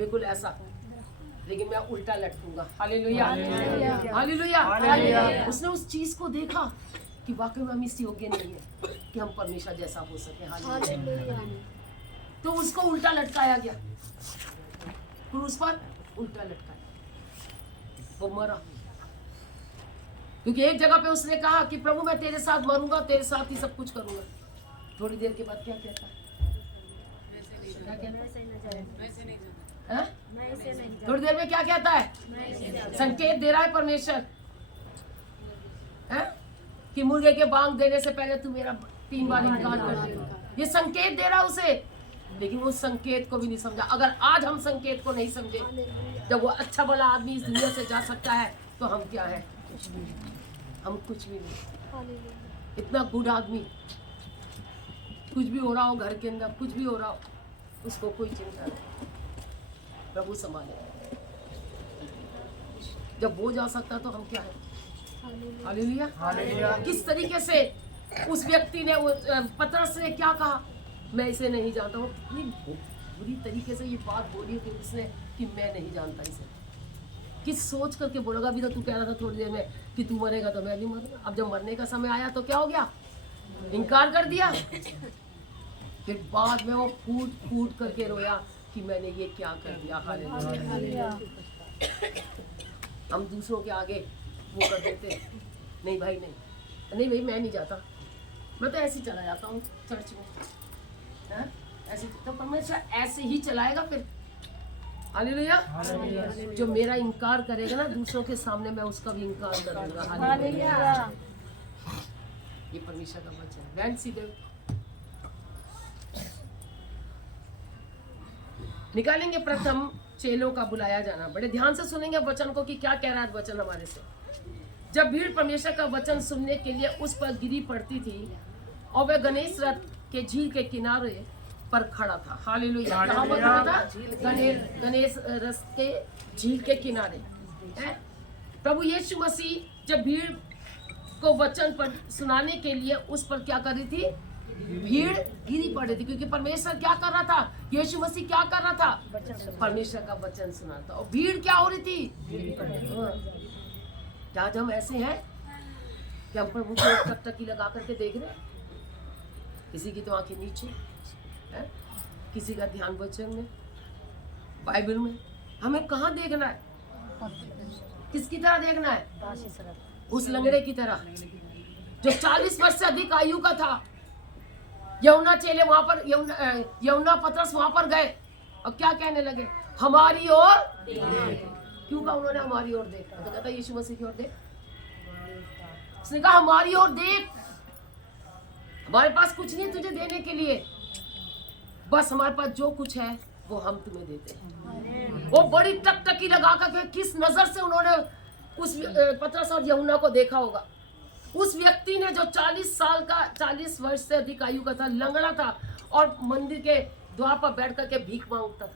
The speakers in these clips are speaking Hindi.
बिल्कुल ऐसा, लेकिन मैं उल्टा लटकूंगा। Hallelujah, hallelujah. उसने उस चीज को देखा कि वाकई में हम इस योग्य नहीं है कि हम परमेश्वर जैसा हो सके। हालेलुया। तो उसको उल्टा लटकाया गया, क्रूस पर उल्टा लटकाया, वो मरा। क्योंकि एक जगह पे उसने कहा कि प्रभु मैं तेरे साथ मरूंगा, तेरे साथ ही सब कुछ करूंगा। थोड़ी देर के बाद क्या कहता है? क्या कहता है? थोड़ी देर में क्या कहता है? संकेत दे रहा है परमेश्वर कि मुर्गे के बांग देने से पहले तू मेरा 3 बार इनकार कर दे। ये संकेत दे रहा उसे, लेकिन वो संकेत को भी नहीं समझा। अगर आज हम संकेत को नहीं समझे, जब वो अच्छा भला आदमी इस दुनिया से जा सकता है, तो हम क्या है? हम कुछ भी नहीं। इतना गुड आदमी, कुछ भी हो रहा हो घर के अंदर, कुछ भी हो रहा हो, उसको कोई चिंता नहीं, प्रभु संभाले। जब वो जा सकता तो हम क्या है? हालेलुया। किस तरीके से उस व्यक्ति ने, पतरस ने क्या कहा? मैं इसे नहीं जानता हूँ। कितनी बुरी तरीके से ये बात बोली कि उसने कि मैं नहीं जानता इसे। किस सोच करके बोलेगा? अभी तो तू कह रहा था थोड़ी देर में कि तू मरेगा, तो मैं भी मरूंगा। अब जब मरने का समय आया तो क्या हो गया? इनकार कर दिया। फिर बाद में वो फूट फूट करके रोया कि मैंने ये क्या कर दिया। हालेलुया। हम दूसरों के आगे वो कर देते, नहीं भाई नहीं, नहीं भाई मैं नहीं जाता, मैं तो ऐसे ही चला जाता हूँ चर्च में, ऐसे तो परमेश्वर ऐसे ही चलाएगा फिर। हालेलुया। जो मेरा इनकार करेगा ना दूसरों के सामने, मैं उसका भी इनकार करूंगा। हालेलुया। ये परमेश्वर का वचन है। बैंड सीधे निकालेंगे। प्रथम चेलों का बुलाया जाना। बड़े ध्यान से सुनेंगे वचन को कि क्या कह रहा है वचन हमारे से। जब भीड़ परमेश्वर का वचन सुनने के लिए उस पर गिरी पड़ती थी और वह गणेश रथ के झील के किनारे पर खड़ा था। हालेलुया। कहाँ पर खड़ा था? गणेश रथ के झील के किनारे। प्रभु यीशु मसीह जब भीड़ को वचन पर सुनाने के लिए उस पर क्या कर रही थी? भीड़ गिरी पड़ रही थी। क्योंकि परमेश्वर क्या कर रहा था? यीशु मसीह क्या कर रहा था? परमेश्वर का वचन सुना था। और भीड़ क्या हो रही थी? क्या आज हम ऐसे हैं कि हम प्रभु को टकटकी लगा करके देख रहे हैं? किसी की तो आंखें नीचे है, किसी का ध्यान वचन में, बाइबल में। हमें कहाँ देखना है? किसकी तरह देखना है? उस लंगड़े की तरह जो 40 वर्ष से अधिक आयु का था। यूहन्ना चेले वहां पर, यूहन्ना पतरस वहां पर गए और क्या कहने लगे? हमारी ओर। क्यों कहा उन्होंने हमारी ओर देख? तो कहता यीशु मसीह की ओर देख। उसने कहा हमारी ओर देख, हमारे पास कुछ नहीं तुझे देने के लिए, बस हमारे पास जो कुछ है वो हम तुम्हें देते हैं। वो बड़ी टकटकी लगा कर किस नजर से उन्होंने उस पतरस और यूहन्ना को देखा होगा। उस व्यक्ति ने जो 40 वर्ष से अधिक आयु का था, लंगड़ा था और मंदिर के द्वार पर बैठ करके भीख मांगता था।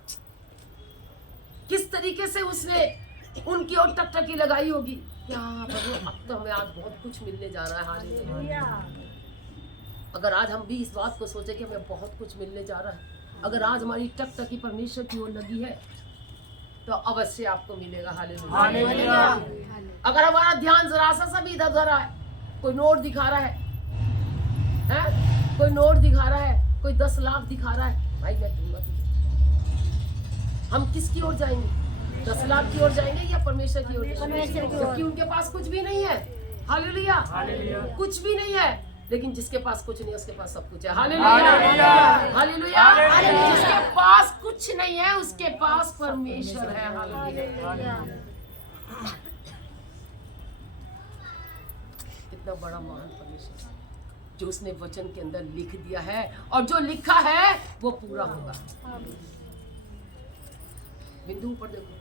किस तरीके से उसने उनकी ओर टकटकी लगाई होगी। क्या प्रभु, अब तो हमें आज बहुत कुछ मिलने जा रहा है। हालेलुया। अगर आज हम भी इस बात को सोचे कि हमें बहुत कुछ मिलने जा रहा है, अगर आज हमारी टकटकी परमेश्वर की ओर लगी है, तो अवश्य आपको मिलेगा। हालेलुया। अगर हमारा ध्यान जरा सा भी इधर उधर है, कोई नोट दिखा रहा है, कोई नोट दिखा रहा है, कोई 10 लाख दिखा रहा है, भाई मैं दूंगा तुझे। हम किसकी ओर जाएंगे? 10 लाख की ओर जाएंगे या परमेश्वर की ओर? क्योंकि उनके पास कुछ भी नहीं है। हालेलुया। कुछ भी नहीं है, लेकिन जिसके पास कुछ नहीं है उसके पास सब कुछ है। हालेलुया। हालेलुया। जिसके पास कुछ नहीं है उसके पास परमेश्वर है। हालेलुया। कितना बड़ा महान परमेश्वर जो उसने वचन के अंदर लिख दिया है, और जो लिखा है वो पूरा होगा। बिंदु ऊपर देखो।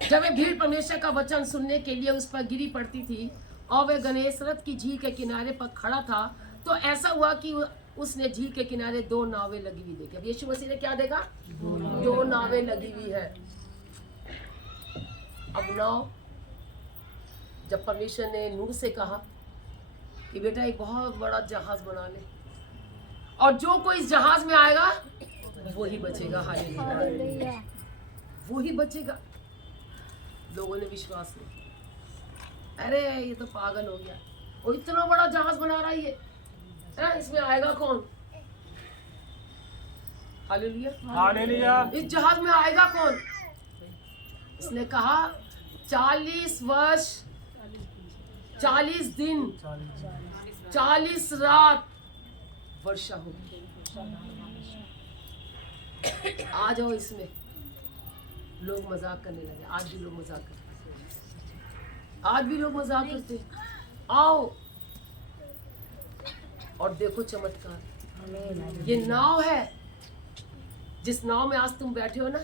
जब वे भीड़ परमेश्वर का वचन सुनने के लिए उस पर गिरी पड़ती थी और वह गणेश रथ की झील के किनारे पर खड़ा था, तो ऐसा हुआ कि उसने झील के किनारे 2 नावें लगी हुई देखी। अब यीशु मसीह ने क्या देखा? 2 नावें लगी हुई है। अब नाव, जब परमेश्वर ने नूह से कहा कि बेटा एक बहुत बड़ा जहाज बना ले, और जो कोई इस जहाज में आएगा वही बचेगा। हालेलुया, वही बचेगा। लोगों ने विश्वास नहीं, अरे ये तो पागल हो गया, वो इतना बड़ा जहाज बना रहा है ये, इसमें आएगा कौन? Hallelujah, hallelujah. इस जहाज में आएगा कौन? इसने कहा 40 वर्ष, 40 दिन, 40 रात वर्षा होगी। आ जाओ इसमें। लोग मजाक करने लगे, आज भी लोग मजाक करते हैं, आज भी लोग मजाक करते हैं। आओ और देखो चमत्कार। ये नाव है, जिस नाव में आज तुम बैठे हो ना,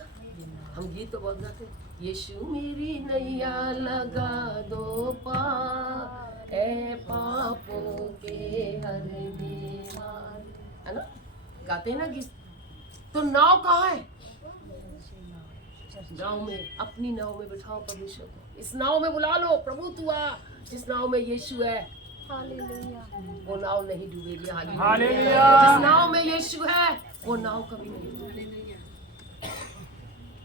हम गीत तो बहुत गाते हैं, यीशु मेरी नैया लगा दो पार, ऐ पापों के हरने वाले, है ना, गाते हैं ना गीत। तो नाव कहाँ है? नाव में, अपनी नाव में बिठाओ परमेश्वर को। इस नाव में बुला लो, प्रभु तू आ। जिस नाव में यीशु है, वो नाव नहीं डूबेगी। हालेलुया। जिस नाव में यीशु है, वो नाव कभी नहीं डूबेगी,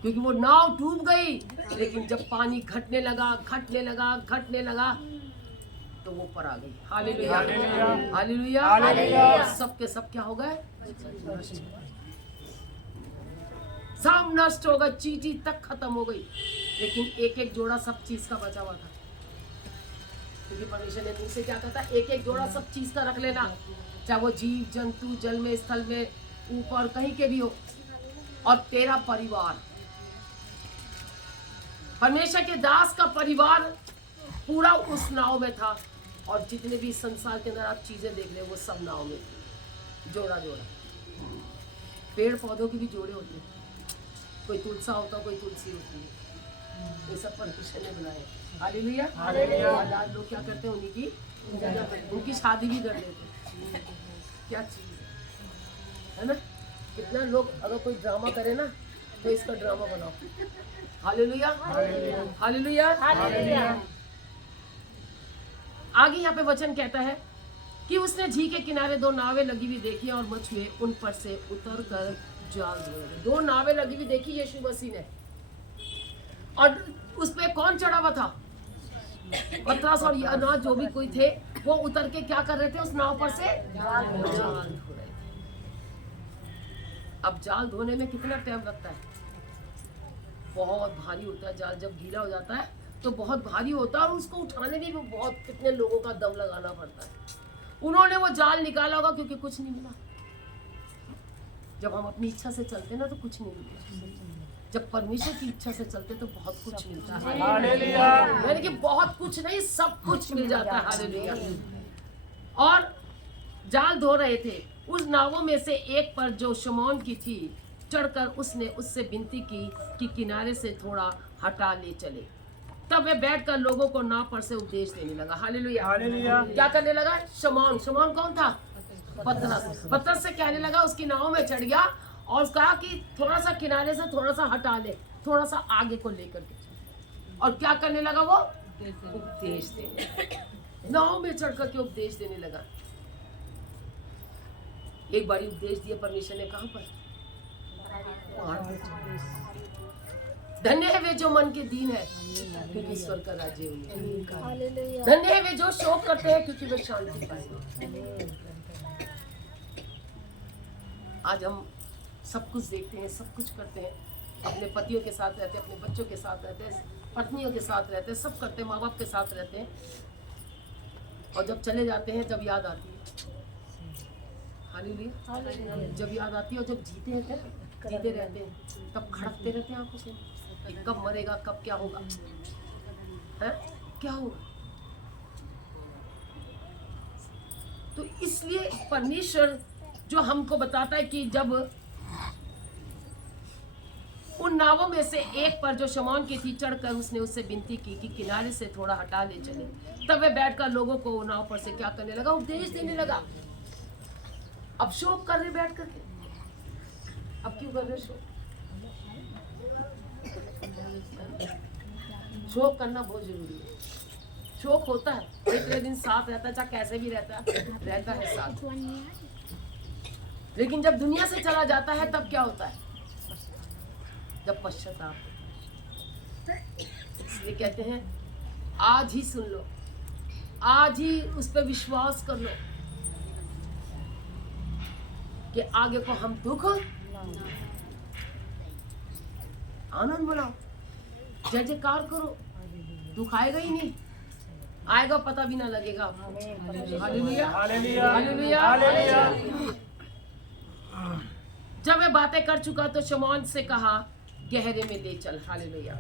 क्योंकि वो नाव डूब गई, लेकिन जब पानी घटने लगा, घटने लगा, घटने लगा, तो वो पर आ गई। Hallelujah, hallelujah, hallelujah. सब के सब क्या हो गए? सब नष्ट हो गए, चीटी तक खत्म हो गई, लेकिन एक एक जोड़ा सब चीज का बचा हुआ था। क्योंकि परमेश्वर ने मुझसे क्या कहता, एक एक जोड़ा सब चीज का रख लेना, चाहे वो जीव जंतु, जल में, स्थल में, ऊपर कहीं के भी हो। और तेरा परिवार, परमेश्वर के दास का परिवार पूरा उस नाव में था, और जितने भी संसार के अंदर आप चीजें देख रहे हो, वो सब नाव में थी, जोड़ा जोड़ा। पेड़ पौधों की भी जोड़े होते हैं, कोई तुलसा होता, कोई तुलसी होती है, ये सब परमेश्वर ने बनाए। Hallelujah, hallelujah. आज लोग क्या करते हैं, उनकी शादी भी कर देते हैं। क्या चीज है ना, कितना लोग, अगर कोई ड्रामा करे ना, तो इसका ड्रामा बनाओ। Hallelujah, hallelujah, hallelujah. आगे यहाँ पे वचन कहता है कि उसने झील के किनारे 2 नावें लगी हुई देखी, और मछुए उन पर से उतर कर जाल धोए। 2 नावें लगी हुई देखी यीशु मसीह ने, और उस पे कौन चढ़ा हुआ था? पतरस और यूहन्ना, जो भी कोई थे, वो उतर के क्या कर रहे थे? उस नाव पर से जाल धो रहे थे। अब जाल धोने में कितना टाइम लगता है? बहुत भारी होता है जाल, जब गीला हो जाता है तो बहुत भारी होता है, और उसको उठाने में भी बहुत, कितने लोगों का दम लगाना पड़ता है। उन्होंने वो जाल निकाला होगा, क्योंकि कुछ नहीं मिला। जब हम अपनी इच्छा से चलते ना, तो कुछ नहीं मिलता। जब परमेश्वर की इच्छा से चलते तो बहुत कुछ मिलता है। हालेलुया। यानी कि बहुत कुछ नहीं, सब कुछ मिल जाता है। हालेलुया। और जाल धो रहे थे, उस नावों में से एक पर, जो शमौन की थी, चढ़कर उसने उससे विनती की कि किनारे से थोड़ा हटा ले चले। तब वह बैठकर लोगों को नाव पर से उपदेश देने लगा। Hallelujah, hallelujah. क्या करने लगा? शमौन कौन था? पतरस से कहने लगा, उसकी नाव में चढ़ गया और कहा कि थोड़ा सा किनारे से थोड़ा सा हटा ले, थोड़ा सा आगे को लेकर के। और क्या करने लगा वो? उपदेश देने, नाव में चढ़ करके उपदेश देने लगा। एक बारी उपदेश दिया परमेश्वर ने, कहां पर? धन्य है वे जो मन के दीन है, क्योंकि ईश्वर का राज्य उनका। धन्य है वे जो शोक करते हैं, क्योंकि वे शांति पाएंगे। आज हम सब कुछ देखते हैं, सब कुछ करते हैं, अपने पतियों के साथ रहते हैं, अपने बच्चों के साथ रहते हैं, पत्नियों के साथ रहते हैं, सब करते हैं, माँ बाप के साथ रहते हैं, और जब चले जाते हैं, जब याद आती है, हालेलुया, जब याद आती है, और जब जीते रहते हैं, तब खड़कते रहते हैं आंखों से कि कब मरेगा, कब क्या होगा, है क्या होगा। तो इसलिए परमेश्वर जो हमको बताता है कि जब उन नावों में से एक पर, जो शमौन की थी, चढ़कर उसने उससे विनती की कि किनारे से थोड़ा हटा ले चले। तब वह बैठकर लोगों को नाव पर से क्या करने लगा? उपदेश देने लगा। अब शोक कर रहे बैठ करके, अब क्यों कर रहे शोक? शोक करना बहुत जरूरी है। शोक होता है, इतने दिन साथ रहता है, चाहे कैसे भी रहता है साथ, लेकिन जब दुनिया से चला जाता है तब क्या होता है? जब पश्चाताप होता है। इसलिए कहते हैं आज ही सुन लो, आज ही उस पर विश्वास कर लो कि आगे को हम दुख आनंद बनाओ, जय जयकार करो, दुख आएगा ही नहीं, आएगा पता भी ना लगेगा। Hallelujah hallelujah hallelujah. जब मैं बातें कर चुका तो शमौन से कहा गहरे में ले चल। हालेलुया।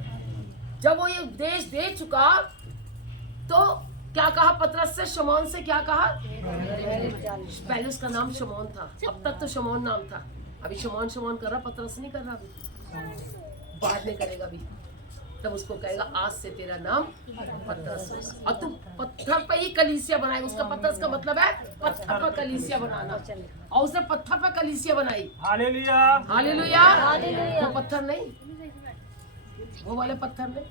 जब वो ये उपदेश दे चुका तो क्या कहा पतरस से? शमौन से क्या कहा? पहले उसका नाम शमौन था, अब तक तो शमौन नाम था, अभी शमौन शमौन कर रहा, पतरस नहीं कर रहा, अभी बाद में करेगा भी। तब उसको कहेगा आज से तेरा नाम पतरस होगा, और तू पत्थर पे ही कलीसिया बनाएगा। उसका पतरस का मतलब है पत्थर पर कलीसिया बनाना, और उसने पत्थर पर कलीसिया बनाई। Hallelujah hallelujah. वो पत्थर नहीं, वो वाले पत्थर नहीं,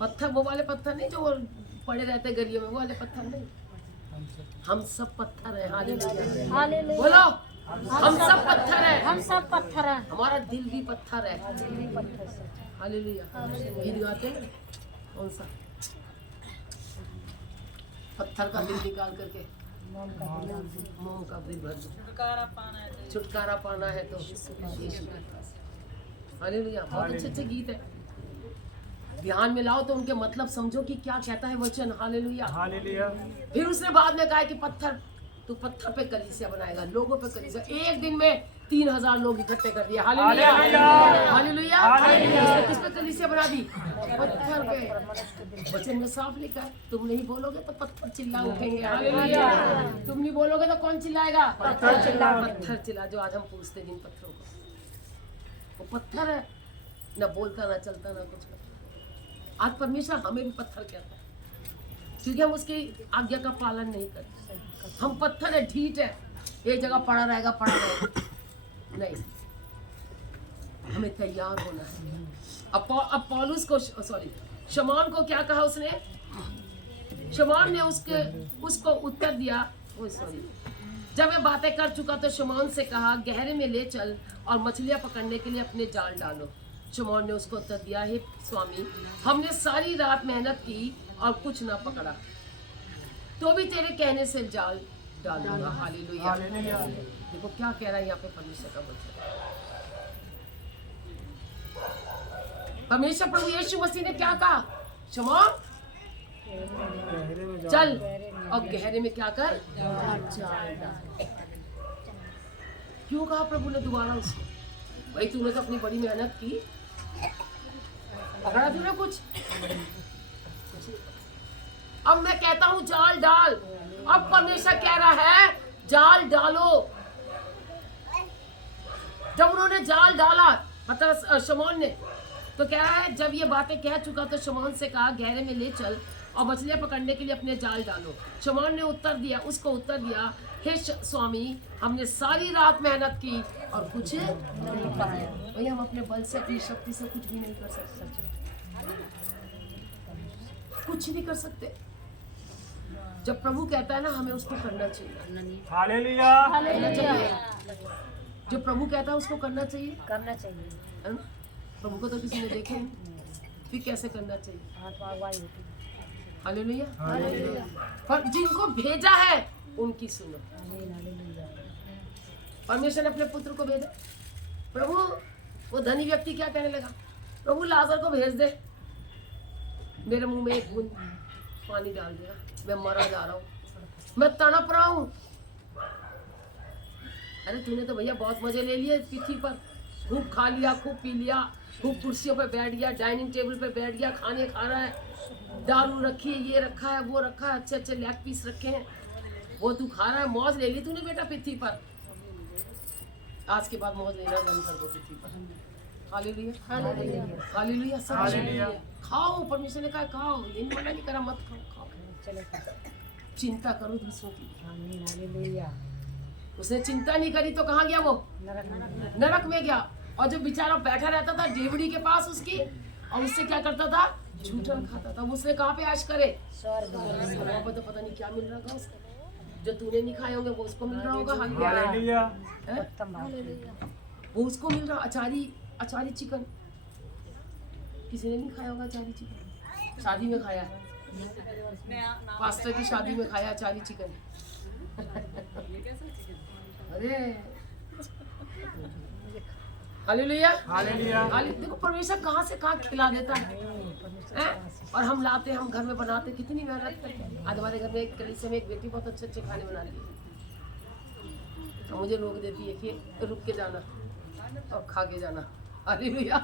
पत्थर वो वाले पत्थर नहीं जो पड़े रहते गलियों में, वो वाले पत्थर नहीं। हम सब पत्थर हैं। हालेलुया बोलो, हम सब पत्थर हैं, हम सब पत्थर हैं, हमारा दिल भी पत्थर है। हालेलुया। गीत गाते हैं कौन सा? पत्थर का दिल निकाल करके मोम का दिल भर दो। छुटकारा पाना है तो यीशु के पास। हालेलुया। बहुत अच्छे अच्छे गीत है, ध्यान में लाओ तो उनके मतलब समझो कि क्या कहता है वचन। Hallelujah hallelujah. फिर उसने बाद में कहा कि पत्थर, तू पत्थर पे कलीसिया बनाएगा, लोगों पे कलीसिया। एक दिन में 3000 लोग इकट्ठे कर दिए। Hallelujah hallelujah. किस पे कलीसिया बना दी? पत्थर पे। वचन में साफ लिखा है, तुम नहीं बोलोगे तो पत्थर चिल्ला उठेंगे। हालेलुया। तुम नहीं बोलोगे तो कौन चिल्लाएगा? पत्थर चिल्ला। पत्थर चिल्ला, जो आज हम पूछते जिन पत्थरों को, वो पत्थर है, न बोलता ना चलता ना कुछ। आज परमेश्वर हमें भी पत्थर कहता है, क्योंकि हम उसकी आज्ञा का पालन नहीं करते। हम पत्थर है, ढीठ है, एक जगह पड़ा रहेगा नहीं, हमें तैयार होना है। अब पौलुस को शमौन को क्या कहा उसने? शमौन ने उसको उत्तर दिया। जब मैं बातें कर चुका तो शमौन से कहा गहरे में ले चल और मछलियां पकड़ने के लिए अपने जाल डालो। शमौन ने उसको उत्तर दिया, हे स्वामी, हमने सारी रात मेहनत की और कुछ ना पकड़ा, तो भी तेरे कहने से जाल डालूंगा। हालेलुया। देखो क्या कह रहा है यहाँ पे परमेश्वर का वचन। परमेश्वर प्रभु यीशु मसीह ने क्या कहा? शमौन चल और गहरे में क्या कर? जाल डाल। क्यों कहा प्रभु ने दोबारा उसको? भाई तूने तो अपनी बड़ी मेहनत की, पकड़ा तूने कुछ? अब मैं कहता हूं जाल डाल, अब परमेश्वर कह रहा है जाल डालो। जब उन्होंने जाल डाला मतलब शमौन ने, तो क्या है, जब ये बातें कह चुका तो शमौन से कहा गहरे में ले चल और मछलियां पकड़ने के लिए अपने जाल डालो। शमौन ने उसको उत्तर दिया, हे स्वामी, हमने सारी रात मेहनत की और कुछ नहीं पाया। भाई हम अपने बल से, अपनी शक्ति से कुछ भी नहीं कर सकते, कुछ नहीं कर सकते। जब प्रभु कहता है ना, हमें उसको करना चाहिए। Hallelujah hallelujah. जो प्रभु कहता है उसको करना चाहिए, है ना? प्रभु को तो किसी ने देखे नहीं, फिर कैसे करना चाहिए? Hallelujah hallelujah. पर जिनको भेजा है उनकी सुनो। परमेश्वर ने अपने पुत्र को भेजा। प्रभु, वो धनी व्यक्ति क्या कहने लगा? प्रभु लाजर को भेज दे, मेरे मुंह में एक बूंद पानी डाल दिया, मैं मरा जा रहा हूँ, मैं तड़प रहा हूँ। अरे तूने तो भैया बहुत मजे ले लिए तिथि पर, खूब खा लिया, खूब पी लिया, खूब कुर्सियों पे बैठ गया, डाइनिंग टेबल पे बैठ गया, खाने खा रहा है, दारू रखी है, ये रखा है, वो रखा है, अच्छे अच्छे लेग पीस रखे हैं, वो तू खा रहा है, मौज ले ली तूने बेटा तिथि पर। आज के बाद मौज लेना बंद कर दो तिथि पर। Hallelujah hallelujah hallelujah. सब खाओ, परमेश्वर ने कहा खाओ, ये मना नहीं करा मत खाओ, खाओ। चिंता करो दूसरों की। हालेलुया। उसने चिंता नहीं करी तो कहाँ गया वो? नरक में गया। और जब बेचारा बैठा रहता था डेवड़ी के पास उसकी, और उससे क्या करता था? झूठन खाता था। उसने कहाँ पे ऐश करे? स्वर्ग में। तो पता नहीं क्या मिल रहा था उसको, जो तूने नहीं खाए होंगे वो उसको मिल रहा होगा। हालेलुया। वो उसको मिल रहा। अचारी चिकन किसी ने नहीं खाया होगा। अचारी चिकन शादी में खाया, पास्टर की शादी में खाया अचारी चिकन। अरे हालेलुया। देखो परमेश्वर कहाँ से कहाँ खिला देता है। और हम लाते, हम घर में बनाते, कितनी मेहनत करते हैं। आज हमारे घर में एक कलीसिया में एक बेटी बहुत अच्छे अच्छे खाने बनाती है, तो मुझे रोक देती है कि रुक के जाना और खा के जाना। Hallelujah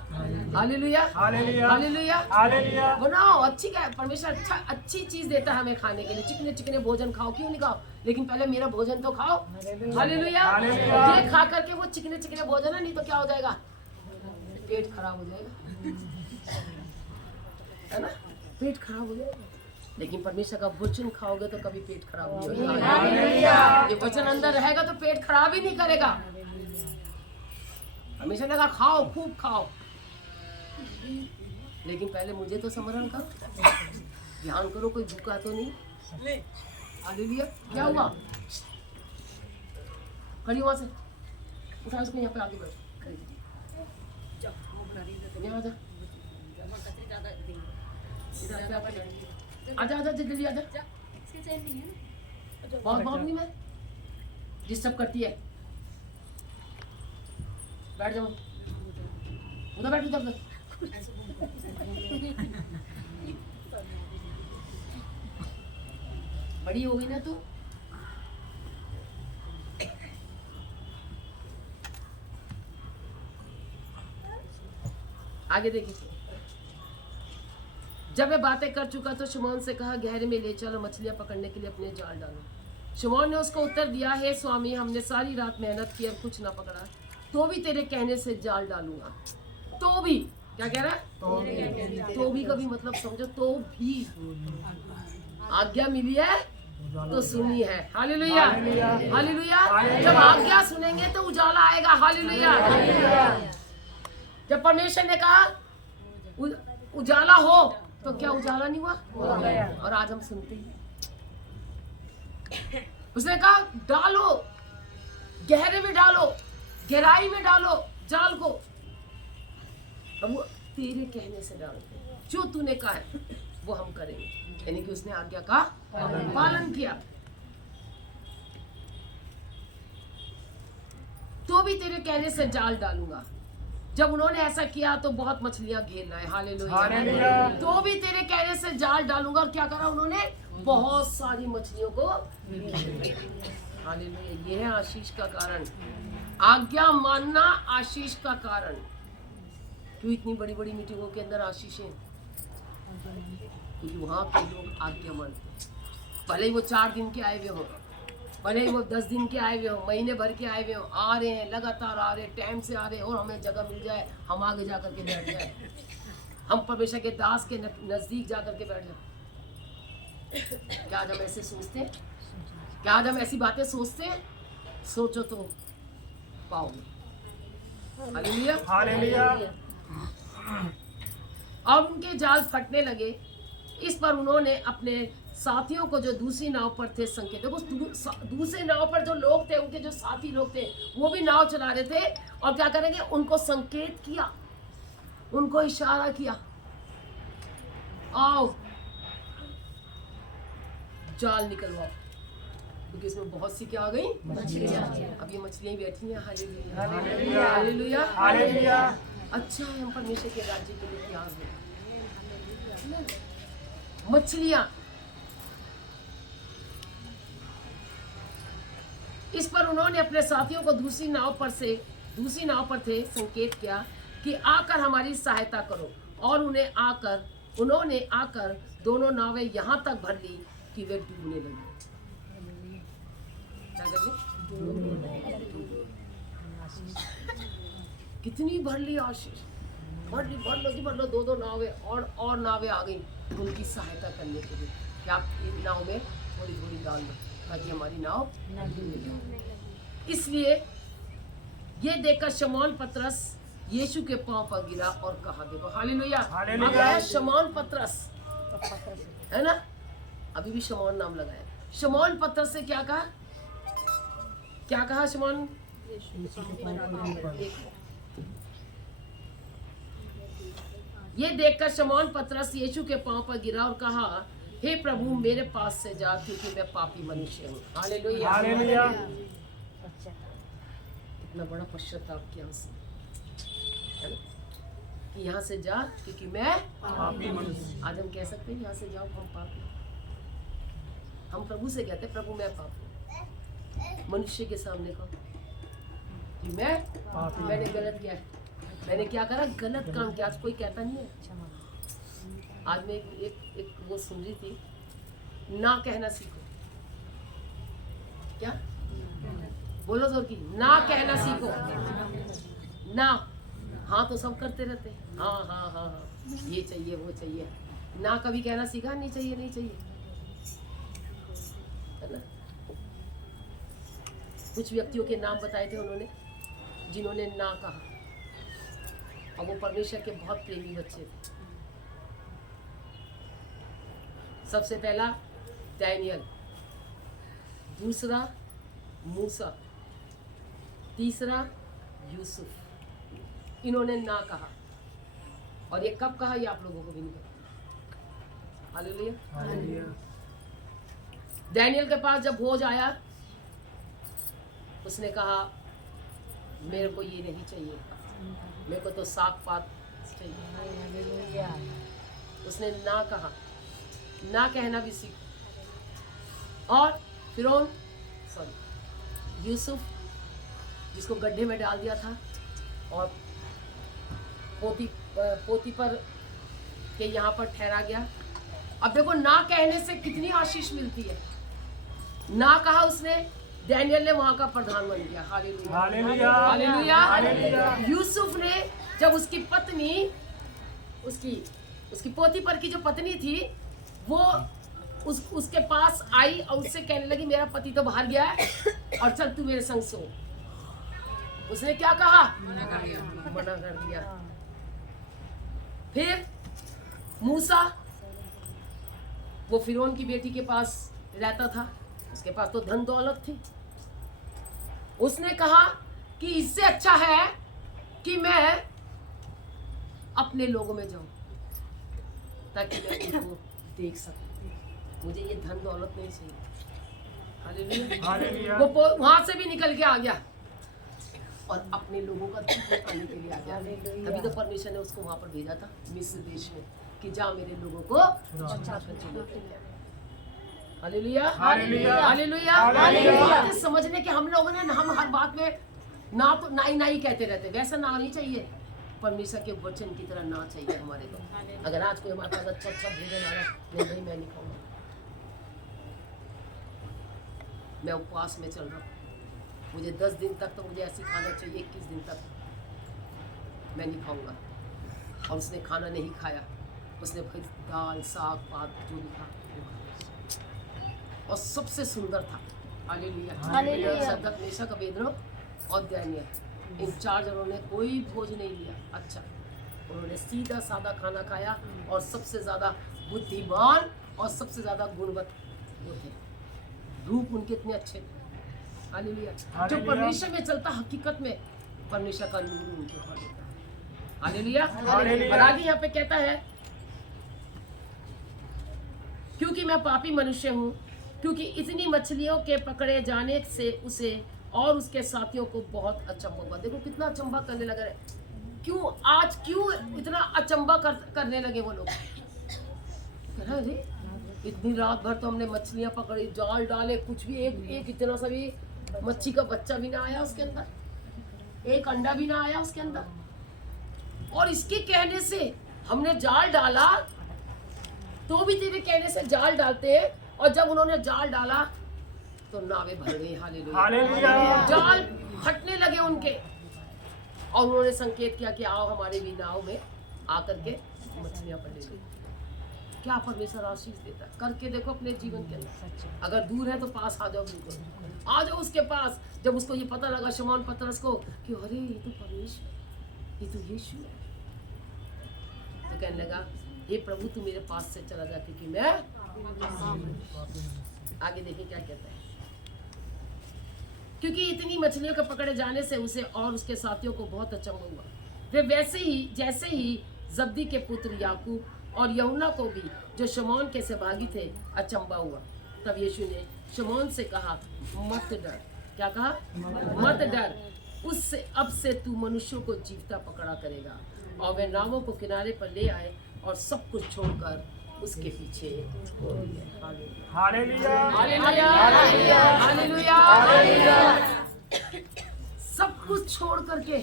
hallelujah hallelujah hallelujah. बनाओ अच्छी, क्या परमेश्वर अच्छी चीज देता है हमें खाने के लिए। चिकने चिकने भोजन खाओ, क्यों नहीं खाओ, लेकिन पहले मेरा भोजन तो खाओ। हालेलुया। ये खा करके वो चिकने चिकने भोजन है, नहीं तो क्या हो जाएगा, पेट खराब हो जाएगा, है ना, पेट खराब हो जाएगा। लेकिन परमेश्वर का वचन खाओगे तो कभी पेट खराब नहीं होगा। ये वचन अंदर रहेगा तो पेट खराब ही नहीं करेगा। हमेशा लगा खाओ, खूब खाओ, लेकिन पहले मुझे तो समरण करो, ध्यान करो कोई भूखा तो नहीं। हालेलुया। क्या हुआ, खड़ी वहां से उठा उसको, यहाँ पे आगे बैठ, यहाँ आजा, आजा आजा जल्दी आजा। बहुत बहुत नहीं, मैं डिस्टर्ब करती है। बैठ जाओ, उधर बैठ, उधर बड़ी हो गई ना तू। आगे देखिए। जब वे बातें कर चुका तो शिमोन से कहा, गहरे में ले चलो, मछलियां पकड़ने के लिए अपने जाल डालो। शिमोन ने उसको उत्तर दिया, हे स्वामी, हमने सारी रात मेहनत की और कुछ ना पकड़ा, तो भी तेरे कहने से जाल डालूंगा। तो भी, क्या कह रहा है, तो भी कभी मतलब समझो, तो भी आज्ञा मिली है तो सुनी है। Hallelujah hallelujah. जब आज्ञा सुनेंगे तो उजाला आएगा। हालेलुया। जब परमेश्वर ने कहा उजाला हो, तो क्या उजाला नहीं हुआ, और आज हम सुनते हैं। उसने कहा डालो, गहरे में डालो, गहराई में डालो जाल को। अब वो तेरे कहने से डालते, जो तूने कहा है वो हम करेंगे। यानी कि उसने आज्ञा का पालन किया। तो भी तेरे कहने से जाल डालूंगा। जब उन्होंने ऐसा किया तो बहुत मछलियां घेर लाए। हालेलुया। तो भी तेरे कहने से जाल डालूंगा। और क्या करा उन्होंने, बहुत सारी मछलियों को। हालेलुया। ये है आशीष का कारण। आज्ञा मानना आशीष का कारण। क्यों इतनी बड़ी बड़ी मीटिंगों के अंदर आशीषें, क्योंकि वहां के लोग आज्ञा मानते। भले ही वो 4 दिन के आए हुए हो, भले ही वो 10 दिन के आए हुए हो, महीने भर के आए हुए हो, आ रहे हैं, लगातार आ रहे हैं, टाइम से आ रहे हैं, और हमें जगह मिल जाए हम आगे जा करके बैठ जाए, हम परमेश्वर के दास के नजदीक जा करके बैठ जाए। क्या आज हम ऐसे सोचते हैं? क्या आज हम ऐसी बातें सोचते हैं? सोचो तो पाओगे। Hallelujah hallelujah. अब उनके जाल फटने लगे। इस पर उन्होंने अपने साथियों को जो दूसरी नाव पर थे संकेत। देखो दूसरे नाव पर जो लोग थे, उनके जो साथी लोग थे, वो भी नाव चला रहे थे, और क्या करेंगे, उनको संकेत किया, उनको इशारा किया, आओ जाल निकलवाओ, क्योंकि इसमें बहुत सी क्या आ गई, मछलियां। अब ये मछलियां बैठी हैं। Hallelujah hallelujah hallelujah. अच्छा है, हम परमेश्वर के राज्य के लिए तैयार हैं। मछलियां, इस पर उन्होंने अपने साथियों को दूसरी नाव पर थे संकेत किया कि आकर हमारी सहायता करो, और उन्होंने आकर दोनों नावें यहाँ तक भर ली कि वे डूबने लगी। क्या कर ली? कितनी भर ली आशीष, भर लो 2 नावें, और नावें आ गई उनकी सहायता करने के लिए। क्या आप इन नाव में थोड़ी डाल दो ताकि हमारी नाव न डूबे। इसलिए ये देखकर शमौन पतरस यीशु के पांव पर गिरा और कहा, देखो हालेलुया। शमौन पतरस है ना, अभी भी शमौन नाम लगाया, शमौन पतरस से क्या कहा? क्या कहा शमौन? ये देखकर शमौन पतरस यीशु के पांव पर गिरा और कहा, हे प्रभु मेरे पास से जा, क्योंकि मैं पापी मनुष्य हूँ। Hallelujah, hallelujah. इतना बड़ा पश्चाताप किया उसने, है ना? कि यहाँ से जा क्योंकि मैं पापी मनुष्य। आज हम कह सकते हैं यहाँ से जाओ, हम पापी। हम प्रभु से कहते हैं, प्रभु मैं पापी। मनुष्य के सामने कहो कि मैं पापी, मैंने गलत किया है, मैंने क्या करा, गलत काम किया। आज कोई कहता नहीं है। आज मैं एक वो सुन रही थी, ना कहना सीखो। क्या बोलो जोर की, ना कहना सीखो। ना, हाँ तो सब करते रहते हैं, हाँ हाँ हाँ हाँ, ये चाहिए वो चाहिए। ना कभी कहना सीखा? नहीं चाहिए, नहीं चाहिए, है ना? कुछ व्यक्तियों के नाम बताए थे उन्होंने, जिन्होंने ना कहा, और वो परमेश्वर के बहुत प्रेमी बच्चे थे। सबसे पहला डैनियल, दूसरा मूसा, तीसरा यूसुफ। इन्होंने ना कहा, और ये कब कहा ये आप लोगों को भी नहीं पता। Hallelujah, hallelujah. डैनियल के पास जब भोज आया, उसने कहा मेरे को ये नहीं चाहिए, मेरे को तो साग पात चाहिए। उसने ना कहा। ना कहना भी सीखो। और फिरौन, सॉरी, यूसुफ, जिसको गड्ढे में डाल दिया था और पोतीपर के यहाँ पर ठहरा गया। अब देखो, ना कहने से कितनी आशीष मिलती है। ना कहा उसने, डैनियल ने वहां का प्रधान बन गया। Hallelujah, hallelujah, hallelujah. यूसुफ ने जब उसकी पत्नी, उसकी पोतीपर की जो पत्नी थी, वो उसके पास आई और उससे कहने लगी, मेरा पति तो बाहर गया है और चल तू मेरे संग सो। उसने क्या कहा? मना कर दिया। फिर मूसा, वो फिरौन की बेटी के पास रहता था, उसके पास तो धन दौलत थी। उसने कहा कि इससे अच्छा है कि मैं अपने लोगों में जाऊं ताकि मैं इनको देख सकूं, मुझे ये धन दौलत नहीं चाहिए। हालेलुया। वो वहां से भी निकल के आ गया और अपने लोगों का दुख उठाने के लिए आ गया। तभी तो परमेश्वर ने उसको वहां पर भेजा था, मिस्र देश में, कि जा मेरे लोगों को हालेलुया, हालेलुया, हालेलुया, हालेलुया। समझने के हम लोगों ने, हम हर बात में ना तो ना ही कहते रहते, वैसा ना नहीं चाहिए। परमेश्वर के वचन की तरह ना चाहिए हमारे को। अगर आज कोई हमारे पास अच्छा भोजन आ रहा, नहीं भाई मैं नहीं खाऊंगा, मैं उपवास में चल रहा हूँ, मुझे 10 दिन तक तो मुझे ऐसी खाना चाहिए, 21 दिन तक मैं नहीं खाऊंगा। और उसने खाना नहीं खाया, उसने फिर दाल साग पात जो भी खा, और सबसे सुंदर था, हालेलुया, हालेलुया, सदक, मेशक, अबेदनगो और दानियेल, इन 4 जनों ने कोई भोज नहीं लिया। अच्छा, उन्होंने सीधा सादा खाना खाया, और सबसे ज्यादा बुद्धिमान और सबसे ज्यादा गुणवत वो थे। रूप उनके इतने अच्छे थे। हालेलुया। जो परमेश्वर में चलता, हकीकत में परमेश्वर का नूर उनके ऊपर होता है। हालेलुया। और आगे यहाँ पे कहता है, क्योंकि मैं पापी मनुष्य हूँ, क्योंकि इतनी मछलियों के पकड़े जाने से उसे और उसके साथियों को बहुत अचंभा हुआ। देखो कितना अचंभा करने लगा है। क्यों इतना अचंभा करने लगे वो लोग? अरे इतनी रात भर तो हमने मछलियां पकड़ी, जाल डाले, कुछ भी एक इतना सा भी मच्छी का बच्चा भी ना आया उसके अंदर, एक अंडा भी ना आया उसके अंदर। और इसके कहने से हमने जाल डाला, तो भी तेरे कहने से जाल डालते हैं, और जब उन्होंने जाल डाला तो नावें भर गई। हालेलुया। जाल फटने लगे उनके, और उन्होंने संकेत किया कि आओ हमारे भी नाव में आकर के मछलियां पकड़े। क्या परमेश्वर आशीष देता है, करके देखो अपने जीवन के अंदर। अगर दूर है तो पास आ जाओ, बिल्कुल आ जाओ उसके पास। जब उसको ये पता लगा शमौन पतरस को कि अरे ये तो परमेश्वर, ये तो यीशु है, तो कहने लगा, हे प्रभु तू मेरे पास से चला जा, क्योंकि मैं आगे देखिए क्या कहता है। क्योंकि इतनी मछलियों के पकड़े जाने से उसे और उसके साथियों को बहुत अचंभा हुआ। वे वैसे ही जैसे ही जब्दी के पुत्र याकूब और यूहन्ना को भी, जो शमौन के सहभागी थे, अचंभा हुआ। तब यीशु ने शमौन से कहा, मत डर। क्या कहा? मत डर, उससे अब से तू मनुष्यों को जीवता पकड़ा करेगा। और वे नावों को किनारे पर ले आए और सब कुछ छोड़कर उसके पीछे हो लिए। Hallelujah hallelujah, hallelujah, hallelujah. सब कुछ छोड़ करके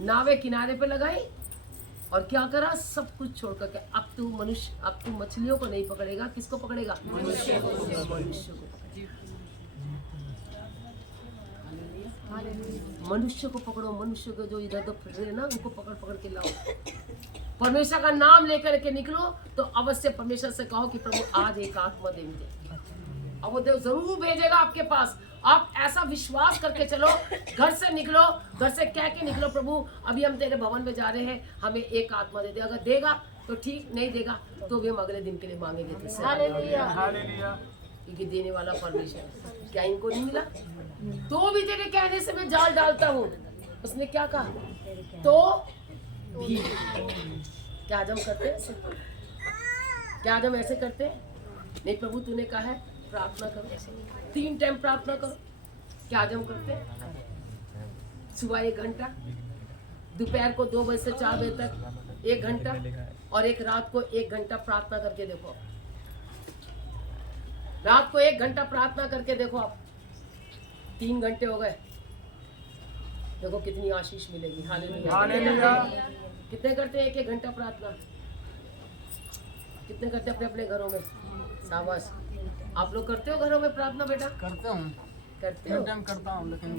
नावें किनारे पे लगाई और क्या करा? सब कुछ छोड़ करके अब तू मछलियों को नहीं पकड़ेगा, किसको पकड़ेगा? मनुष्य को पकड़ेगा। मनुष्य को पकड़ो, मनुष्य को जो इधर उधर फिर रहे हैं ना, उनको पकड़ पकड़ के लाओ। परमेश्वर का नाम लेकर के निकलो तो अवश्य परमेश्वर से कहो कि प्रभु आज एक आत्मा दे मुझे, और वो देव जरूर भेजेगा आपके पास। आप ऐसा विश्वास करके चलो, घर से निकलो, घर से कह के निकलो, प्रभु अभी हम तेरे भवन में जा रहे हैं, हमें एक आत्मा दे दे। अगर देगा तो ठीक, नहीं देगा तो भी हम अगले दिन के लिए मांगेंगे तुझसे। हालेलुया क्योंकि देने वाला परमेश्वर। क्या इनको नहीं मिला? तो भी तेरे कहने से मैं जाल डालता हूँ। उसने क्या कहा? तो भी। क्या आज हम करते हैं? क्या आज हम ऐसे करते हैं? नहीं, प्रभु तूने कहा है प्रार्थना करो, 3 टाइम प्रार्थना करो। क्या आज हम करते हैं? सुबह 1 घंटा, दोपहर को 2 बजे से 4 बजे तक 1 घंटा, और एक रात को 1 घंटा प्रार्थना करके देखो। रात को 1 घंटा प्रार्थना करके देखो आप, 3 घंटे हो गए, देखो कितनी आशीष मिलेगी। हालेलुया। कितने करते हैं 1-1 घंटा प्रार्थना? कितने करते हैं अपने अपने घरों में? शाबाश। आप लोग करते हो घरों में प्रार्थना बेटा? करता हूँ, करते हो? टाइम करता हूँ, लेकिन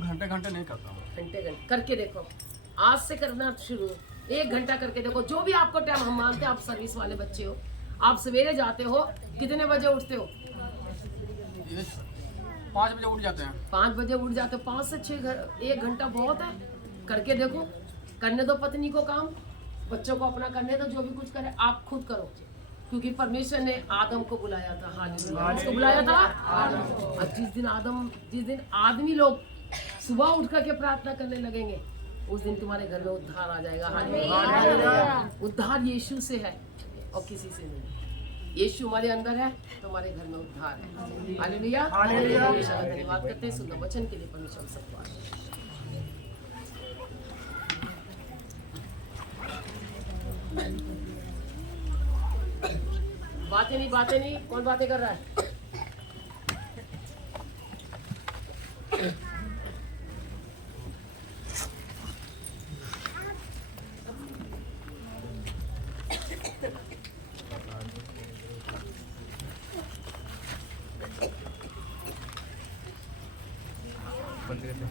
घंटे नहीं करता हूँ। घंटे करके देखो, आज से करना शुरू। 1 घंटा करके देखो, जो भी आपको टाइम, हम मानते हैं आप सर्विस वाले बच्चे हो, आप सवेरे जाते हो, कितने बजे उठते हो? 5 बजे उठ जाते हैं। 5 बजे उठ जाते हो। 5 से 6 1 घंटा बहुत है। करके देखो। करने दो पत्नी को काम, बच्चों को अपना करने दो, जो भी कुछ करे आप खुद करो। क्योंकि परमेश्वर ने आदम को बुलाया था। हालेलुया। किसको बुलाया था? आदम। और जिस दिन आदमी लोग सुबह उठ करके प्रार्थना करने लगेंगे, उस दिन तुम्हारे घर में उद्धार आ जाएगा। हालेलुया। उद्धार यीशु से है और किसी से नहीं। यीशु हमारे अंदर है तो हमारे घर में उद्धार है। हालेलुया। परमेश्वर का धन्यवाद करते हैं सुंदर वचन के लिए। परमेश्वर सबको आशीष। बातें नहीं, कौन बातें कर रहा है? बंद कर दे।